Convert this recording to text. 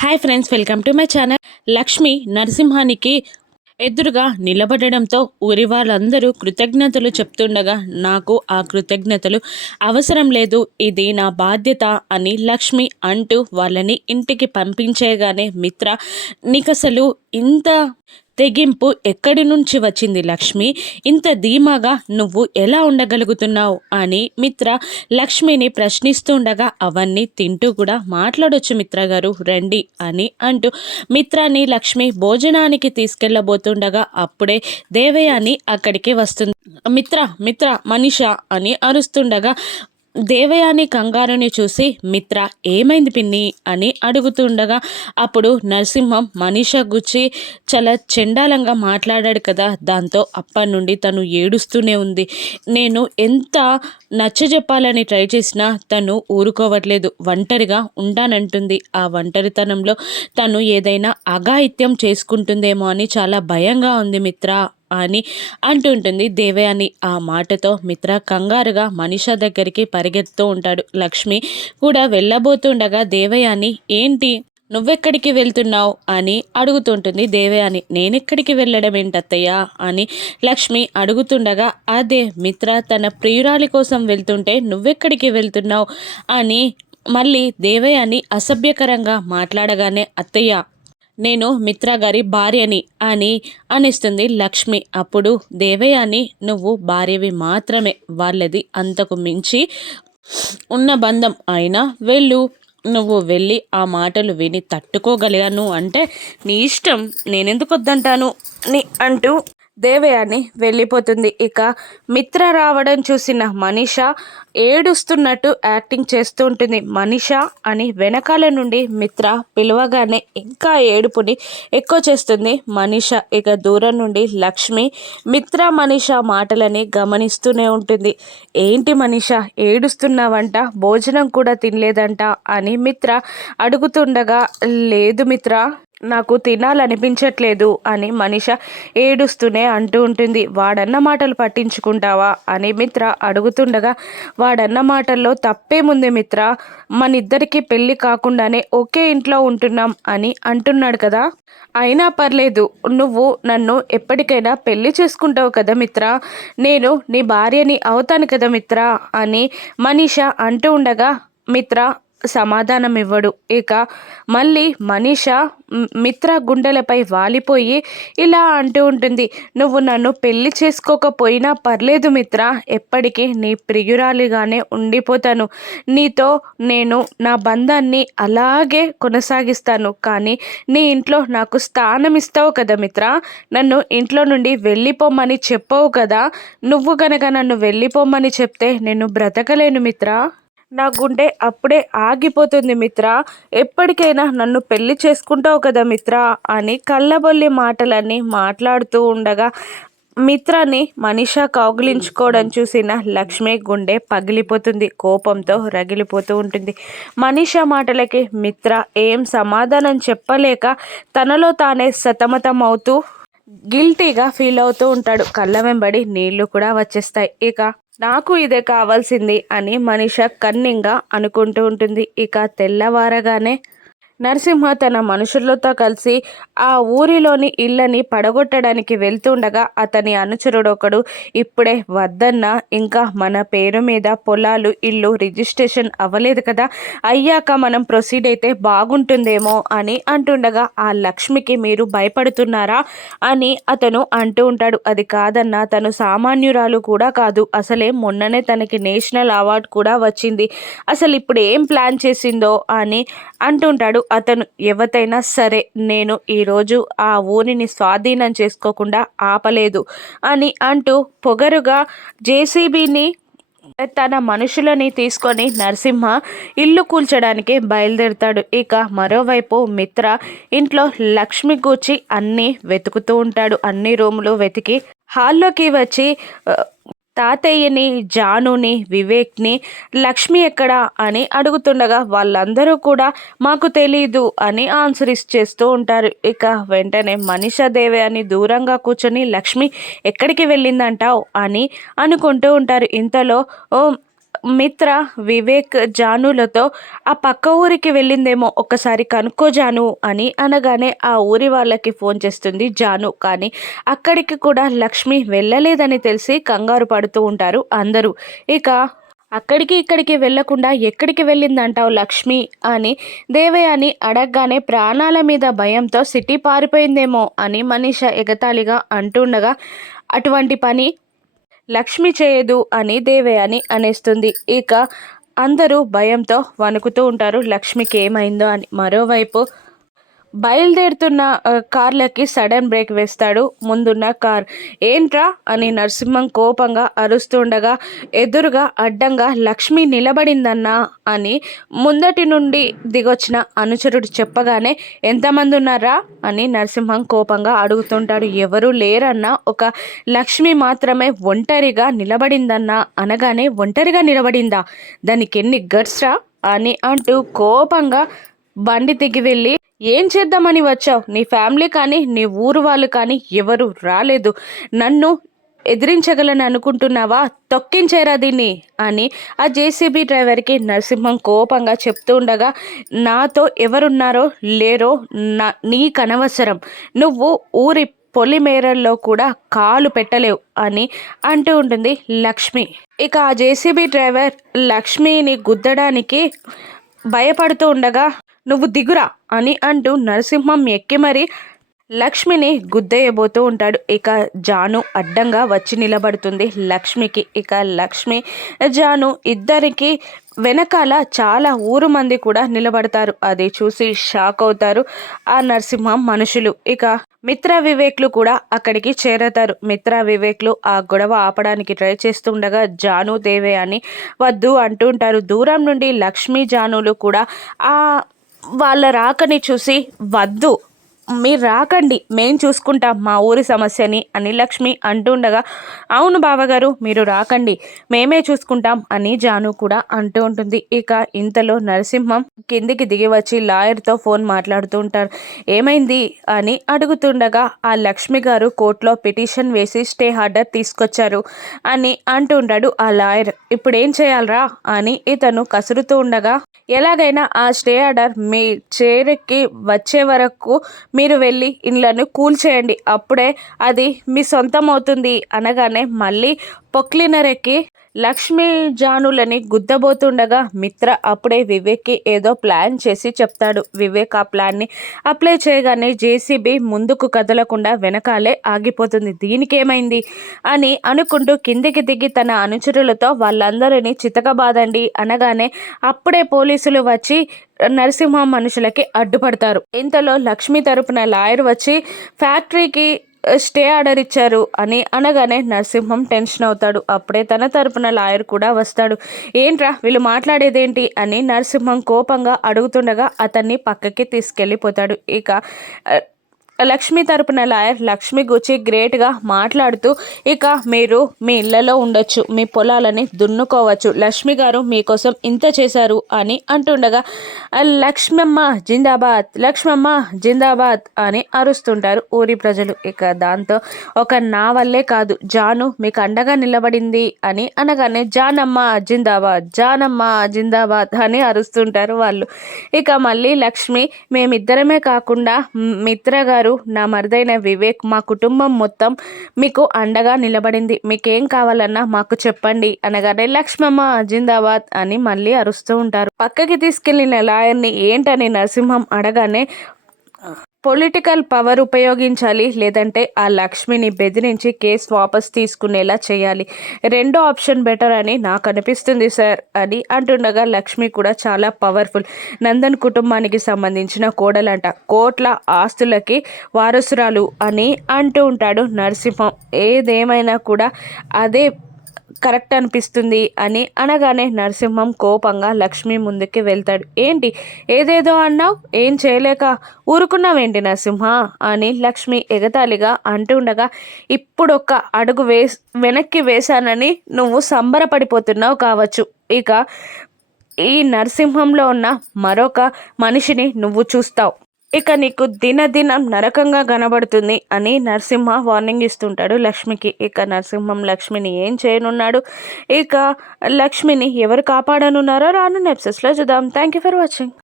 Hi friends welcome to my channel Lakshmi నరసింహానికి ఎదురుగా నిలబడడంతో ఊరి వాళ్ళందరూ కృతజ్ఞతలు చెప్తుండగా నాకు ఆ కృతజ్ఞతలు అవసరం లేదు. ఇది నా బాధ్యత అని లక్ష్మి అంటూ వాళ్ళని ఇంటికి పంపించేగానే మిత్ర నీకసలు ఇంత తెగింపు ఎక్కడి నుంచి వచ్చింది లక్ష్మి? ఇంత ధీమాగా నువ్వు ఎలా ఉండగలుగుతున్నావు? అని మిత్ర లక్ష్మిని ప్రశ్నిస్తుండగా అవన్నీ తింటూ కూడా మాట్లాడొచ్చు మిత్ర గారు రండి అని అంటూ మిత్రాన్ని లక్ష్మి భోజనానికి తీసుకెళ్ళబోతుండగా అప్పుడే దేవయాని అక్కడికి వస్తుంది. మిత్ర మిత్ర మనిష అని అరుస్తుండగా దేవయాని కంగారుని చూసి మిత్ర ఏమైంది పిన్ని? అని అడుగుతుండగా అప్పుడు నరసింహం మనీష గుచ్చి చాలా చెండాలంగా మాట్లాడాడు కదా దాంతో అప్పటి నుండి తను ఏడుస్తూనే ఉంది. నేను ఎంత నచ్చ చెప్పాలని ట్రై చేసినా తను ఊరుకోవట్లేదు ఒంటరిగా ఉంటానంటుంది. ఆ ఒంటరితనంలో తను ఏదైనా అఘాయిత్యం చేసుకుంటుందేమో అని చాలా భయంగా ఉంది మిత్ర. అని అంటుంటుంది దేవయాని ఆ మాటతో. మిత్ర కంగారుగా మనిష దగ్గరికి పరిగెత్తుతూ ఉంటాడు. లక్ష్మి కూడా వెళ్ళబోతుండగా దేవయాని ఏంటి? నువ్వెక్కడికి వెళ్తున్నావు? అని అడుగుతుంటుంది దేవయాని. నేనెక్కడికి వెళ్ళడం ఏంటత్తయ్యా అని లక్ష్మి అడుగుతుండగా అదే మిత్ర తన ప్రియురాలి కోసం వెళ్తుంటే నువ్వెక్కడికి వెళ్తున్నావు? అని మళ్ళీ దేవయాని అసభ్యకరంగా మాట్లాడగానే అత్తయ్య నేను మిత్ర గారి భార్యని అని అనిస్తుంది లక్ష్మి. అప్పుడు దేవయాని నువ్వు భార్యవి మాత్రమే వాళ్ళది అంతకు మించి ఉన్న బంధం అయినా వెళ్ళు. నువ్వు వెళ్ళి ఆ మాటలు విని తట్టుకోగలిగాను. అంటే నీ ఇష్టం. నేనెందుకు వద్దంటాను అని అంటూ దేవయాని వెళ్ళిపోతుంది. ఇక మిత్ర రావడం చూసిన మనీష ఏడుస్తున్నట్టు యాక్టింగ్ చేస్తూ ఉంటుంది. మనీష అని వెనకాల నుండి మిత్ర పిలవగానే ఇంకా ఏడుపుని ఎక్కువ చేస్తుంది. మనీష ఇక దూరం నుండి లక్ష్మి మిత్ర మనీష మాటలని గమనిస్తూనే ఉంటుంది. ఏంటి మనీష ఏడుస్తున్నావంట భోజనం కూడా తినలేదంట అని మిత్ర అడుగుతుండగా లేదు మిత్ర నాకు తినాలనిపించట్లేదు అని మనిష ఏడుస్తూనే అంటూ ఉంటుంది. వాడన్న మాటలు పట్టించుకుంటావా? అని మిత్ర అడుగుతుండగా వాడన్న మాటల్లో తప్పేముంది మిత్ర మనిద్దరికి పెళ్ళి కాకుండానే ఒకే ఇంట్లో ఉంటున్నాం అని అంటున్నాడు కదా? అయినా పర్లేదు నువ్వు నన్ను ఎప్పటికైనా పెళ్ళి చేసుకుంటావు కదా మిత్ర? నేను నీ భార్యని అవుతాను కదా మిత్ర? అని మనీష అంటూ ఉండగా మిత్ర సమాధానం ఇవ్వడు ఇక మళ్ళీ మనీష మిత్ర గుండెలపై వాలిపోయి ఇలా అంటూ ఉంటుంది నువ్వు నన్ను పెళ్ళి చేసుకోకపోయినా పర్లేదు మిత్ర ఎప్పటికీ నీ ప్రియురాలిగానే ఉండిపోతాను. నీతో నేను నా బంధాన్ని అలాగే కొనసాగిస్తాను కానీ నీ ఇంట్లో నాకు స్థానం ఇస్తావు కదా మిత్ర. నన్ను ఇంట్లో నుండి వెళ్ళిపోమని చెప్పవు కదా. నువ్వు గనక నన్ను వెళ్ళిపోమని చెప్తే నేను బ్రతకలేను మిత్ర. నా గుండె అప్పుడే ఆగిపోతుంది మిత్ర. ఎప్పటికైనా నన్ను పెళ్ళి చేసుకుంటావు కదా మిత్ర అని కళ్ళబొల్లి మాటలన్నీ మాట్లాడుతూ ఉండగా మిత్రాన్ని మనిష కౌగిలించుకోవడం చూసిన లక్ష్మి గుండె పగిలిపోతుంది కోపంతో రగిలిపోతూ ఉంటుంది. మనిష మాటలకి మిత్ర ఏం సమాధానం చెప్పలేక తనలో తానే సతమతం అవుతూ గిల్టీగా ఫీల్ అవుతూ ఉంటాడు. కళ్ళ వెంబడి నీళ్ళు కూడా వచ్చేస్తాయి. ఇక నాకు ఇదే కావాల్సింది అని మనిష కన్నింగా అనుకుంటూ ఉంటుంది. ఇక తెల్లవారగానే నరసింహ తన మనుషులతో కలిసి ఆ ఊరిలోని ఇళ్ళని పడగొట్టడానికి వెళ్తుండగా అతని అనుచరుడు ఒకడు ఇప్పుడే వద్దన్నా ఇంకా మన పేరు మీద పొలాలు ఇల్లు రిజిస్ట్రేషన్ అవ్వలేదు కదా అయ్యాక మనం ప్రొసీడ్ అయితే బాగుంటుందేమో అని అంటుండగా ఆ లక్ష్మికి మీరు భయపడుతున్నారా? అని అతను అంటూ ఉంటాడు. అది కాదన్నా తను సామాన్యురాలు కూడా కాదు. అసలే మొన్ననే తనకి నేషనల్ అవార్డు కూడా వచ్చింది. అసలు ఇప్పుడు ఏం ప్లాన్ చేసిందో అని అంటుంటాడు అతను ఎవతైనా సరే నేను ఈరోజు ఆ ఊరిని స్వాధీనం చేసుకోకుండా ఆపలేదు అని అంటూ పొగరుగా జేసీబీని తన మనుషులని తీసుకొని నరసింహ ఇల్లు కూల్చడానికి బయలుదేరుతాడు. ఇక మరోవైపు మిత్ర ఇంట్లో లక్ష్మి కూర్చి అన్నీ వెతుకుతూ ఉంటాడు. అన్ని రూములు వెతికి హాల్లోకి వచ్చి తాతయ్యని జానుని వివేక్ని లక్ష్మి ఎక్కడా అని అడుగుతుండగా వాళ్ళందరూ కూడా మాకు తెలీదు అని ఆన్సర్ ఇచ్చేస్తూ ఉంటారు. ఇక వెంటనే మనీషా దేవి అని దూరంగా కూర్చొని లక్ష్మి ఎక్కడికి వెళ్ళిందంటావు అని అనుకుంటూ ఉంటారు. ఇంతలో ఓ మిత్ర వివేక్ జానులతో ఆ పక్క ఊరికి వెళ్ళిందేమో ఒక్కసారి కనుక్కో జాను అని అనగానే ఆ ఊరి వాళ్ళకి ఫోన్ చేస్తుంది జాను. కానీ అక్కడికి కూడా లక్ష్మి వెళ్ళలేదని తెలిసి కంగారు పడుతూ ఉంటారు అందరూ. ఇక అక్కడికి ఇక్కడికి వెళ్ళకుండా ఎక్కడికి వెళ్ళిందంటావు లక్ష్మి అని దేవయాని అడగగానే ప్రాణాల మీద భయంతో సిటీ పారిపోయిందేమో అని మనీష ఎగతాళిగా అంటుండగా అటువంటి పని లక్ష్మి చేయదు అని దేవయాని అనేస్తుంది. ఇక అందరూ భయంతో వణుకుతూ ఉంటారు. లక్ష్మికి ఏమైందో అని మరోవైపు బయలుదేరుతున్న కార్లకి సడన్ బ్రేక్ వేస్తాడు. ముందున్న కార్. ఏంట్రా? అని నరసింహం కోపంగా అరుస్తుండగా ఎదురుగా అడ్డంగా లక్ష్మి నిలబడిందన్నా? అని ముందటి నుండి దిగొచ్చిన అనుచరుడు చెప్పగానే ఎంతమంది ఉన్నారా? అని నరసింహం కోపంగా అడుగుతుంటాడు. ఎవరు లేరన్నా? ఒక లక్ష్మి మాత్రమే ఒంటరిగా నిలబడిందన్నా? అనగానే ఒంటరిగా నిలబడిందా? దానికి ఎన్ని గట్స్ రా? అని అంటూ కోపంగా బండి దిగి వెళ్ళి ఏం చేద్దామని వచ్చావు? నీ ఫ్యామిలీ కానీ నీ ఊరు వాళ్ళు కానీ ఎవరు రాలేదు. నన్ను ఎదిరించగలని అనుకుంటున్నావా? తొక్కించేరా దీన్ని అని ఆ జేసీబీ డ్రైవర్కి నరసింహం కోపంగా చెప్తూ ఉండగా నాతో ఎవరున్నారో లేరో నా నీ కనవసరం. నువ్వు ఊరి పొలిమేరల్లో కూడా కాలు పెట్టలేవు అని అంటూ ఉంటుంది లక్ష్మి. ఇక ఆ జేసీబీ డ్రైవర్ లక్ష్మిని గుద్దడానికి భయపడుతూ ఉండగా నువ్వు దిగురా. అని అంటూ నరసింహం ఎక్కి మరీ లక్ష్మిని గుద్దేయబోతూ ఉంటాడు. ఇక జాను అడ్డంగా వచ్చి నిలబడుతుంది. లక్ష్మికి ఇక లక్ష్మి జాను ఇద్దరికి వెనకాల చాలా ఊరు మంది కూడా నిలబడతారు. అది చూసి షాక్ అవుతారు ఆ నరసింహం మనుషులు. ఇక మిత్ర వివేక్లు కూడా అక్కడికి చేరతారు. మిత్ర వివేక్లు ఆ గొడవ ఆపడానికి ట్రై చేస్తుండగా జాను దేవే అని వద్దు అంటుంటారు దూరం నుండి లక్ష్మీ జానులు కూడా ఆ వాళ్ళ రాకని చూసి వద్దు మీరు రాకండి. మేం చూసుకుంటాం మా ఊరి సమస్యని అని లక్ష్మి అంటుండగా అవును బావగారు మీరు రాకండి. మేమే చూసుకుంటాం అని జాను కూడా అంటూ ఉంటుంది. ఇక ఇంతలో నరసింహం కిందికి దిగి వచ్చి లాయర్తో ఫోన్ మాట్లాడుతూ ఉంటారు. ఏమైంది? అని అడుగుతుండగా ఆ లక్ష్మి గారు కోర్టులో పిటిషన్ వేసి స్టే ఆర్డర్ తీసుకొచ్చారు అని అంటుంటాడు ఆ లాయర్. ఇప్పుడు ఏం చేయాలరా? అని ఇతను కసురుతూ ఉండగా ఎలాగైనా ఆ స్టే ఆర్డర్ మీ చేరికి వచ్చే వరకు మీరు వెళ్ళి ఇండ్లను కూల్ చేయండి. అప్పుడే అది మీ సొంతం అవుతుంది అనగానే మళ్ళీ పొక్లినరెక్కి లక్ష్మీ జానులని గుద్దబోతుండగా మిత్ర అప్పుడే వివేక్కి ఏదో ప్లాన్ చేసి చెప్తాడు. వివేక్ ఆ ప్లాన్ని అప్లై చేయగానే జేసీబీ ముందుకు కదలకుండా వెనకాలే ఆగిపోతుంది. దీనికేమైంది? అని అనుకుంటూ కిందికి దిగి తన అనుచరులతో వాళ్ళందరినీ చితకబాదండి అనగానే అప్పుడే పోలీసులు వచ్చి నరసింహ మనుషులకి అడ్డుపడతారు. ఇంతలో లక్ష్మి తరపున లాయర్ వచ్చి ఫ్యాక్టరీకి స్టే ఆర్డర్ ఇచ్చారు అని అనగానే నరసింహం టెన్షన్ అవుతాడు. అప్పుడే తన తరపున లాయర్ కూడా వస్తాడు. ఏంట్రా వీళ్ళు మాట్లాడేదేంటి అని నరసింహం కోపంగా అడుగుతుండగా అతన్ని పక్కకి తీసుకెళ్ళిపోతాడు. ఇక లక్ష్మి తరపున లాయర్ లక్ష్మి గురించి గ్రేట్గా మాట్లాడుతూ ఇక మీరు మీ ఇళ్ళలో ఉండొచ్చు మీ పొలాలని దున్నుకోవచ్చు. లక్ష్మి గారు మీకోసం ఇంత చేశారు అని అంటుండగా లక్ష్మమ్మ జిందాబాద్ లక్ష్మమ్మ జిందాబాద్ అని అరుస్తుంటారు ఊరి ప్రజలు. ఇక దాంతో ఒక నా వల్లే కాదు జాను మీకు అండగా నిలబడింది అని అనగానే జానమ్మ జిందాబాద్ జానమ్మ జిందాబాద్ అని అరుస్తుంటారు వాళ్ళు. ఇక మళ్ళీ లక్ష్మి మేమిద్దరమే కాకుండా మిత్ర గారు నా మరిదైన వివేక్ మా కుటుంబం మొత్తం మీకు అండగా నిలబడింది. మీకేం కావాలన్నా మాకు చెప్పండి అనగానే లక్ష్మమ్మ అజిందాబాద్ అని మళ్ళీ అరుస్తూ ఉంటారు. పక్కకి తీసుకెళ్ళిన లాయర్ని ఏంటని నరసింహం అడగానే పొలిటికల్ పవర్ ఉపయోగించాలి లేదంటే ఆ లక్ష్మిని బెదిరించి కేసు వాపస్ తీసుకునేలా చేయాలి. రెండో ఆప్షన్ బెటర్ అని నాకు అనిపిస్తుంది సార్ అని అంటుండగా లక్ష్మి కూడా చాలా పవర్ఫుల్. నందన్ కుటుంబానికి సంబంధించిన కోడలంట. కోట్ల ఆస్తులకి వారసురాలు అని అంటూ ఉంటాడు నరసింహం. ఏదేమైనా కూడా అదే కరెక్ట్ అనిపిస్తుంది అని అనగానే నరసింహం కోపంగా లక్ష్మి ముందుకి వెళ్తాడు. ఏంటి? ఏదేదో అన్నావు? ఏం చేయలేక ఊరుకున్నావేంటి నరసింహ? అని లక్ష్మి ఎగతాళిగా అంటుండగా ఇప్పుడొక్క అడుగు వేస్ వెనక్కి వేశానని నువ్వు సంబరపడిపోతున్నావు కావచ్చు. ఇక ఈ నరసింహంలో ఉన్న మరొక మనిషిని నువ్వు చూస్తావు. ఇక నీకు దినదినం నరకంగా కనబడుతుంది అని నరసింహ వార్నింగ్ ఇస్తుంటాడు లక్ష్మికి. ఇక నరసింహం లక్ష్మిని ఏం చేయనున్నాడు? ఇక లక్ష్మిని ఎవరు కాపాడనున్నారో రాను నెప్సెస్లో చూద్దాం. Thank you for watching